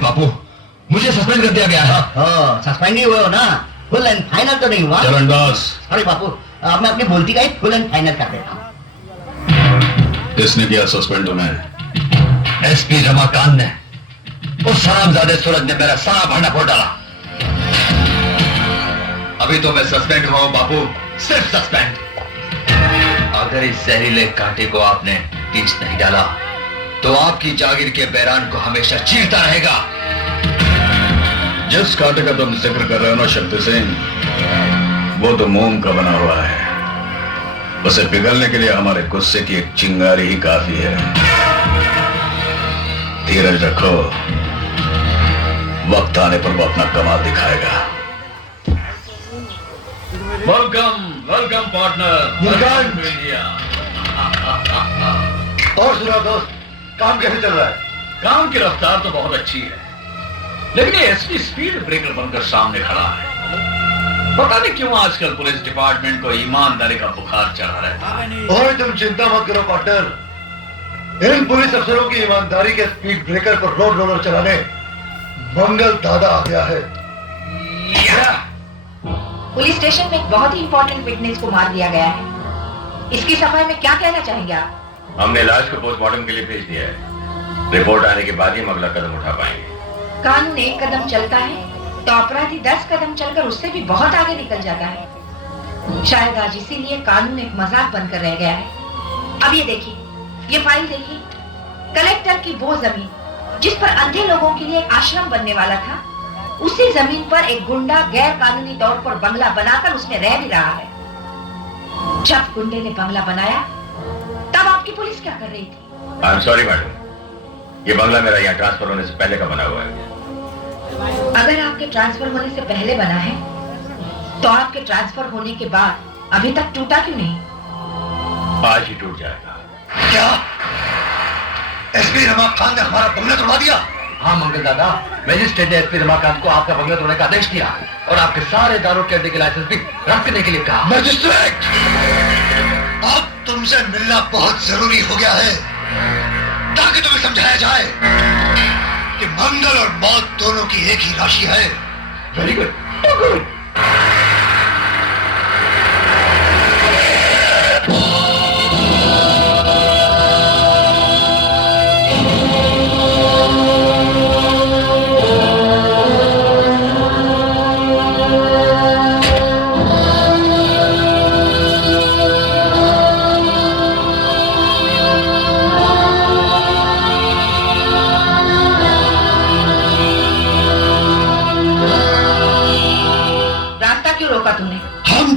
बापू, मुझे सस्पेंड कर दिया गया है। सस्पेंड ही हुए हो ना, फुल एंड फाइनल तो नहीं हुआ। चरणदास, सॉरी बापू, अब मैं अपनी बोलती का फुल एंड फाइनल कर देता हूँ। किसने किया सस्पेंड तुम्हें? एसपी रमाकांत ने। उस हरामजादे सूरज ने मेरा सारा भांडा फोड़ डाला। अभी तो मैं सस्पेंड हुआ हूं बापू, सिर्फ सस्पेंड। अगर इस जहरीले कांटे को आपने तीस नहीं डाला तो आपकी जागीर के बैरान को हमेशा चीरता रहेगा। जिस कांटे का तुम जिक्र कर रहे हो ना शक्ति सिंह, वो तो मोम का बना हुआ है। उसे पिघलने के लिए हमारे गुस्से की एक चिंगारी ही काफी है। धीरज रखो, वक्त आने पर वो अपना कमाल दिखाएगा। Welcome welcome partner, welcome to India. और सुनाओ दोस्त, काम कैसे चल रहा है? काम की रफ्तार तो बहुत अच्छी है, लेकिन ये एसपी स्पीड ब्रेकर बनकर सामने खड़ा है। पता नहीं क्यों आजकल पुलिस डिपार्टमेंट को ईमानदारी का बुखार चढ़ा रहता है। और तुम चिंता मत करो पार्टनर, इन पुलिस अफसरों की ईमानदारी के स्पीड ब्रेकर पर रोड रोलर चलाने मंगल दादा आ गया है। पुलिस स्टेशन में एक बहुत ही इंपॉर्टेंट विटनेस को मार दिया गया है। इसकी सफाई में क्या कहना चाहेंगे आप? हमने लाश को पोस्टमार्टम के लिए भेज दिया है। रिपोर्ट आने के बाद ही हम अगला कदम उठा पाएंगे। कानून एक कदम चलता है तो अपराधी 10 कदम चलकर उससे भी बहुत आगे निकल जाता है। शायद आज इसीलिए कानून एक मजाक बनकर रह गया है। अब ये देखिए, ये फाइल देखिए। कलेक्टर की वो जमीन जिस पर अंधे लोगों के लिए एक आश्रम बनने वाला था, उसी जमीन पर एक गुंडा गैर कानूनी तौर पर बंगला बनाकर उसमें रह भी रहा है। जब गुंडे ने बंगला बनाया तब आपकी पुलिस क्या कर रही थी? आई एम सॉरी मैडम, ये बंगला मेरा यहाँ ट्रांसफर होने से पहले का बना हुआ है। अगर आपके ट्रांसफर होने से पहले बना है तो आपके ट्रांसफर होने के बाद अभी तक टूटा क्यों नहीं? आज ही टूट जाएगा। क्या एसपी रमाकांत ने हमारा बंगला तोड़वा दिया? हाँ मंगल दादा, मजिस्ट्रेट ने एसपी रमाकांत को आपका बंगला तोड़ने का आदेश दिया और आपके सारे दारू के अड्डे के लाइसेंस भी रद्द करने के लिए कहा। मजिस्ट्रेट, अब तुमसे मिलना बहुत जरूरी हो गया है ताकि तुम्हें समझाया जाए कि मंगल और मौत दोनों की एक ही राशि है। Very good, good.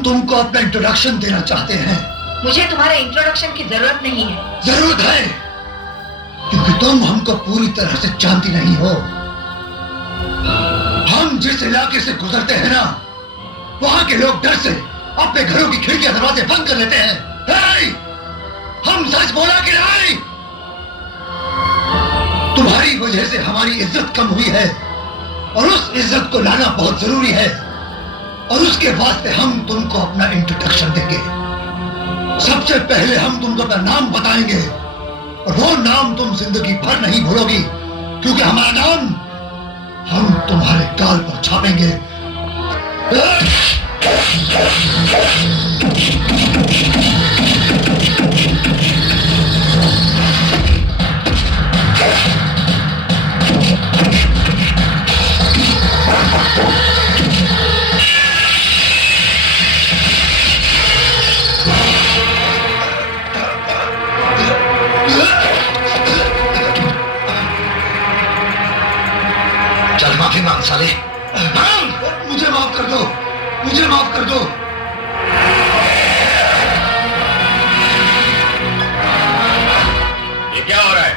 तुमको अपना इंट्रोडक्शन देना चाहते हैं। मुझे तुम्हारे इंट्रोडक्शन की जरूरत नहीं है। जरूरत है, क्योंकि तुम हमको पूरी तरह से जानती नहीं हो। हम जिस इलाके से गुजरते हैं ना, वहां के लोग डर से अपने घरों की खिड़कियां दरवाजे बंद कर लेते हैं। हम सच बोला कि नहीं? तुम्हारी वजह से हमारी इज्जत कम हुई है और उस इज्जत को लाना बहुत जरूरी है, और उसके वास्ते हम तुमको अपना इंट्रोडक्शन देंगे। सबसे पहले हम तुमको अपना नाम बताएंगे, और वो नाम तुम जिंदगी भर नहीं भूलोगी, क्योंकि हमारा नाम हम तुम्हारे गाल पर छापेंगे। चल माफी मांग साले। मुझे माफ कर दो, मुझे माफ कर दो। ये क्या हो रहा है?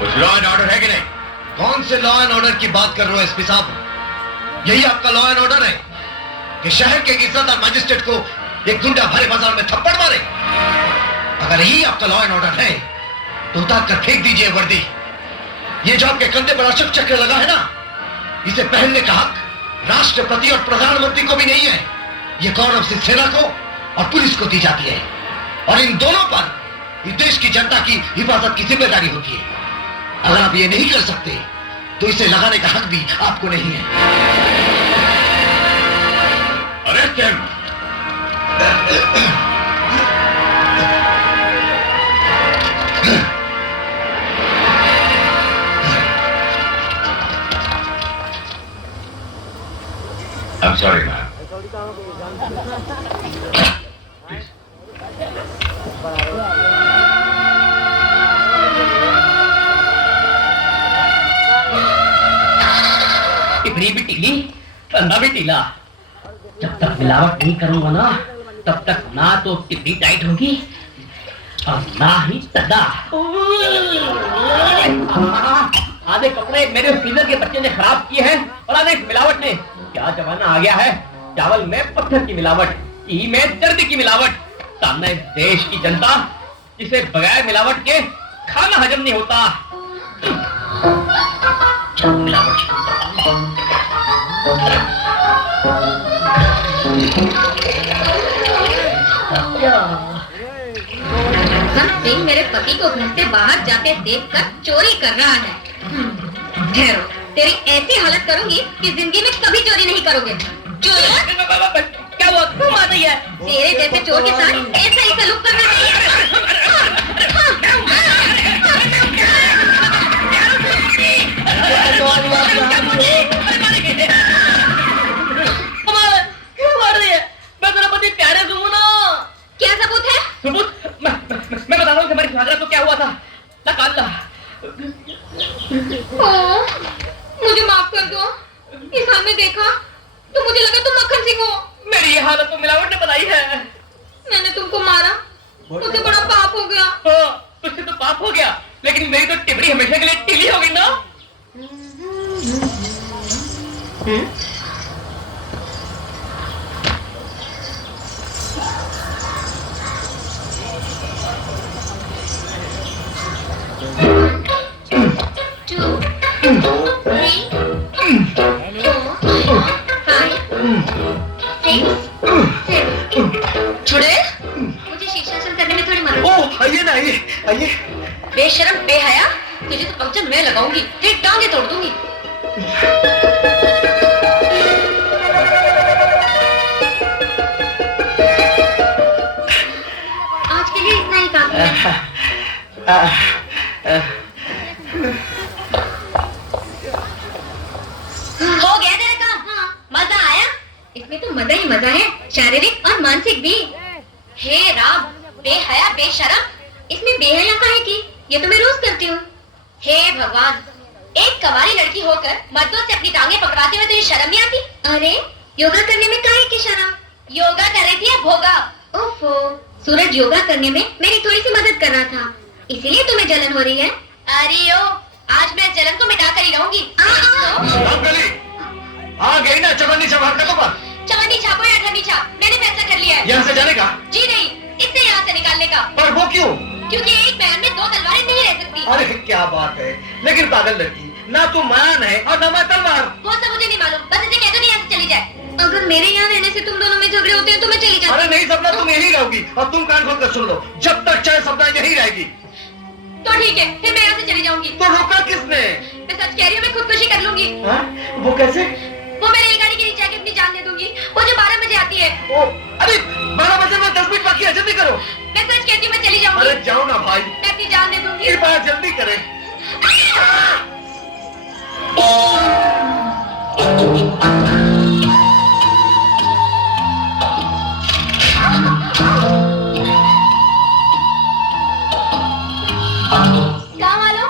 कुछ लॉ एंड ऑर्डर है कि नहीं? कौन से लॉ एंड ऑर्डर की बात कर रहे हो एसपी साहब? यही आपका लॉ एंड ऑर्डर है कि शहर के इज्जतदार मजिस्ट्रेट को एक गुंडा भरे बाजार में थप्पड़ मारे? अगर यही आपका लॉ एंड ऑर्डर है तो उतार कर फेंक दीजिए वर्दी। ये जो आपके कंधे पर अशोक चक्र लगा है ना, इसे पहनने का हक राष्ट्रपति और प्रधानमंत्री को भी नहीं है। ये गौरव सिर्फ सेना को और पुलिस को दी जाती है, और इन दोनों पर इस देश की जनता की हिफाजत की जिम्मेदारी होती है। अगर आप ये नहीं कर सकते तो इसे लगाने का हक भी आपको नहीं है। Arrest him. I'm sorry, ma'am. Please. टिपरी भी टीली, फंदा भी टीला। जब तक मिलावट नहीं करूंगा ना, तब तक ना तो टिपरी टाइट होगी और ना ही तदा। आधे कपड़े मेरे सीजर के बच्चे ने खराब किए हैं और आधे मिलावट ने। क्या जमाना आ गया है, चावल में पत्थर की मिलावट, घी में दर्द की मिलावट। सामने इस देश की जनता जिसे बगैर मिलावट के खाना हजम नहीं होता। मिलावट सिंह मेरे पति को घर से बाहर जाते देखकर चोरी कर रहा है। ठहरो, तेरी ऐसी हालत करूंगी कि जिंदगी में कभी चोरी नहीं करोगे। क्या हुआ, क्यों आ रही है? तेरे जैसे चोर के साथ ऐसा ही सलूक करना क्यों मार रही है? मैं तेरा पति प्यारे दूंगा ना। क्या सबूत है? सबूत? मैं बता रहा हूँ हमारी सुहागरात को क्या हुआ था। मुझे माफ कर दो। इस हाल में देखा तो मुझे लगा तुम मक्खन सिंह हो। मेरी ये हालत तो मिलावट ने बनाई है। मैंने तुमको मारा, मुझसे बड़ा पाप हो गया। हाँ, तुझसे तो पाप हो गया, लेकिन मेरी तो टिबड़ी हमेशा के लिए टीली हो गई ना। मुझे शीर्षासन करने में थोड़ी मदद। ओह, आइए ना, आइए आइए। बेशरम बेहया, तुझे तो पंक्चर मैं लगाऊंगी, तेरी टांगे तोड़ दूंगी। आज के लिए इतना ही काफी है। हो गया तेरा काम? हाँ। मजा आया? इसमें तो मजा ही मजा है, शारीरिक और मानसिक भी। हे राम, बेहया बेशरम, इसमें बेहया काहे की? ये तो मैं रोज करती हूँ। हे भगवान, एक कवारी लड़की होकर मर्दों से अपनी टांगे पकड़ाते हुए तुझे शर्म नहीं आती? अरे योगा करने में काहे की शर्म? योगा कर रही थी या भोगा? ओफो, सूरज योगा करने में मेरी थोड़ी सी मदद कर रहा था, इसीलिए तुम्हें जलन हो रही है। अरे ओ, आज मैं जलन को मिटा कर ही रहूंगी। आ गई ना चवन्नी छाप हरकतों पर। चवन्नी छापो या अठन्नी छाप, मैंने फैसला कर लिया है। यहाँ से जाने का? जी नहीं, इसे यहाँ से निकालने का। पर वो क्यों? क्योंकि एक बयान में दो तलवारें नहीं रह सकती। अरे क्या बात है, लेकिन पागल लड़की, ना तू मान है और ना मैं तलवार। वो सब मुझे नहीं मालूम, बस इसे कह दो नहीं यहाँ से चली जाए। अगर मेरे यहाँ रहने से तुम दोनों में झगड़े होते हैं तो मैं चली जाती। अरे नहीं सपना, तुम यहीं रहोगी और तुम कान खोल कर सुन लो, जब तक चाहे सपना यहीं रहेगी। तो ठीक है, फिर मैं यहाँ से चली जाऊंगी। तो रोका किसने? मैं सच कह रही हूँ, मैं खुदकुशी कर लूंगी। वो कैसे? वो मैं रेलगाड़ी के नीचे आके अपनी जान दे दूंगी, वो जो 12 बजे आती है। ओ, अरे 12 बजे में 10 मिनट बाकी है, जल्दी करो। मैं सच कहती हूँ, मैं चली जाऊंगी। अरे जाओ ना भाई, मैं अपनी जान दे दूंगी। कृपया जल्दी करें। गाँव वालों,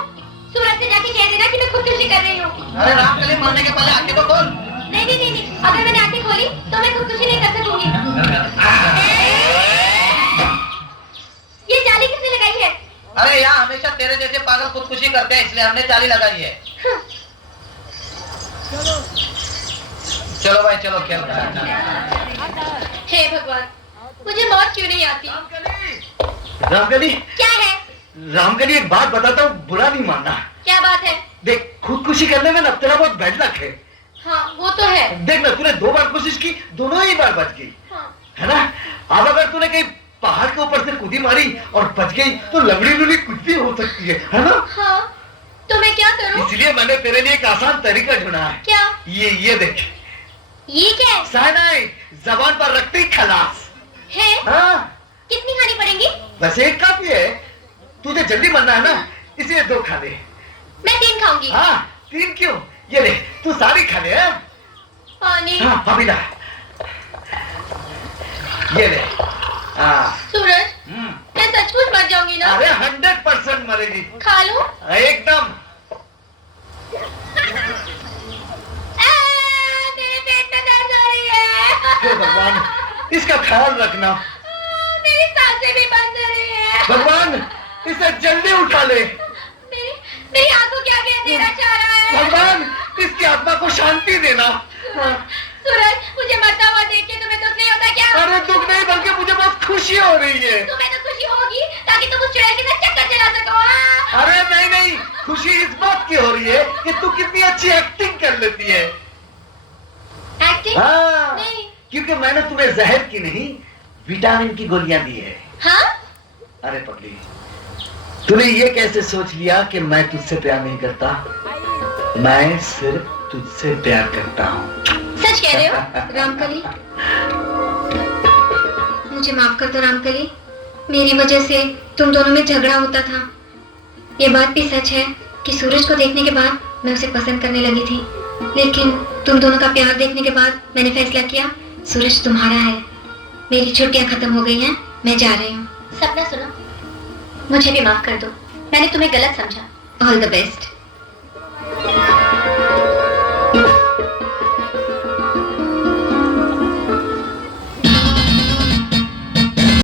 सूरज से जाके कह देना कि मैं खुदकुशी कर रही हूँ। अरे रामकली, मरने के पहले आंखें तो खोल। नहीं, अगर मैंने आंखें खोली तो मैं खुदकुशी नहीं कर सकूंगी। ये जाली किसने लगाई है? अरे यहाँ हमेशा तेरे जैसे पागल खुदकुशी करते हैं, इसलिए हमने जाली लगाई है। चलो भाई चलो, खेल रहा है। हे भगवान, मुझे मौत क्यों नहीं आती? रामकली, क्या है? रामकली एक बात बताता हूँ, बुरा नहीं मानना। क्या बात है? देख, खुदकुशी करने में ना तेरा बहुत बैड लक है। हाँ, वो तो है। देख ना, तूने 2 बार कोशिश की, दोनों ही बार बच गई। हाँ। है ना? अब अगर तूने कहीं पहाड़ के ऊपर से कूदी मारी और बच गई तो लंगड़ी लुली कुछ भी हो सकती है ना? हाँ। तो मैं क्या करूं? इसलिए मैंने तेरे लिए एक आसान तरीका ढूंढा है। क्या? ये देख, ये क्या है? साइनाइड, जबान पर रखते ही खलास है? हाँ, कितनी खानी पड़ेंगी? बस एक काफी है। तुझे जल्दी मरना है ना, इसलिए 2 खा ले। मैं 3 खाऊंगी। हाँ, 3 क्यों? ये ले, तू सारी खा ले। पानी। हाँ, अभी ना, ये ले। हाँ, सूरज, मैं सचमुच मर जाऊंगी ना? अरे 100% मरेगी। खा लूं? एकदम। मेरे पेट में दर्द हो रही है। हे भगवान, इसका ख्याल रखना। मेरी सांसें भी बंद हो रही है। भगवान, इसे जल्दी उठा ले। मेरी आंखों के आगे अंधेरा छा रहा है। भगवान, इसकी आत्मा को शांति देना। सूरज, मुझे मरता हुआ देख के तुम्हें दुख नहीं होता क्या? अरे दुख नहीं, बल्कि मुझे बहुत खुशी हो रही है। तुम्हें तो खुशी होगी ताकि तुम उस चुड़ैल के साथ चक्कर चला सको। अरे नहीं नहीं, खुशी इस बात की हो रही है कि तू कितनी अच्छी एक्टिंग कर लेती है। एक्टिंग? हाँ, नहीं। क्योंकि मैंने तुम्हें जहर की नहीं, विटामिन की गोलियां दी है। हाँ? अरे पगली, तूने ये कैसे सोच लिया कि मैं तुझसे प्यार नहीं करता? मैं सिर्फ तुझसे प्यार करता हूँ। सच कह रहे हो रामकली? मुझे माफ कर दो रामकली, मेरी वजह से तुम दोनों में झगड़ा होता था। ये बात भी सच है कि सूरज को देखने के बाद मैं उसे पसंद करने लगी थी, लेकिन तुम दोनों का प्यार देखने के बाद मैंने फैसला किया सूरज तुम्हारा है। मेरी छुट्टियां खत्म हो गई हैं, मैं जा रही हूँ। सपना सुनो, मुझे भी माफ कर दो, मैंने तुम्हें गलत समझा। All the best.